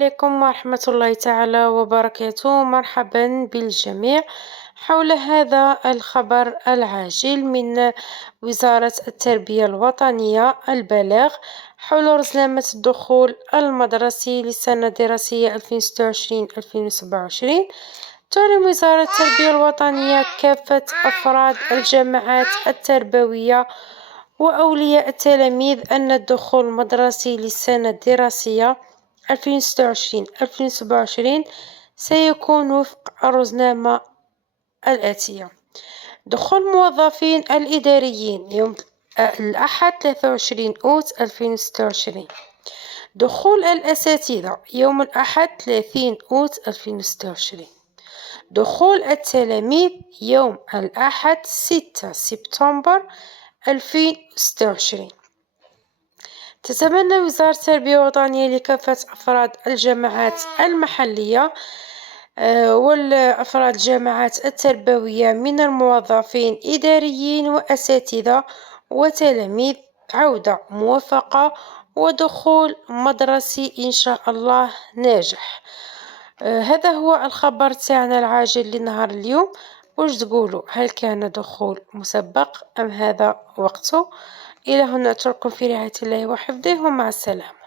عليكم ورحمة الله تعالى وبركاته. مرحبا بالجميع حول هذا الخبر العاجل من وزارة التربية الوطنية البلاغ حول رزنامة الدخول المدرسي للسنة الدراسية 2026-2027. تعلن وزارة التربية الوطنية كافة أفراد الجماعات التربوية وأولياء التلاميذ أن الدخول المدرسي للسنة الدراسية 2026-2027 سيكون وفق الرزنامة الآتية: دخول الموظفين الإداريين يوم الأحد 23 أوت 2026. دخول الأساتذة يوم الأحد 30 أوت 2026. دخول التلاميذ يوم الأحد 6 سبتمبر 2026. تتمنى وزارة التربية الوطنية لكافة أفراد الجماعات المحلية والأفراد الجماعات التربوية من الموظفين إداريين وأساتذة وتلاميذ عودة موفقة ودخول مدرسي إن شاء الله ناجح. هذا هو الخبر تاعنا العاجل لنهار اليوم. واش تقولوا، هل كان دخول مسبق أم هذا وقته؟ إلى هنا أترككم في رعاية الله وحفظه، ومع السلامة.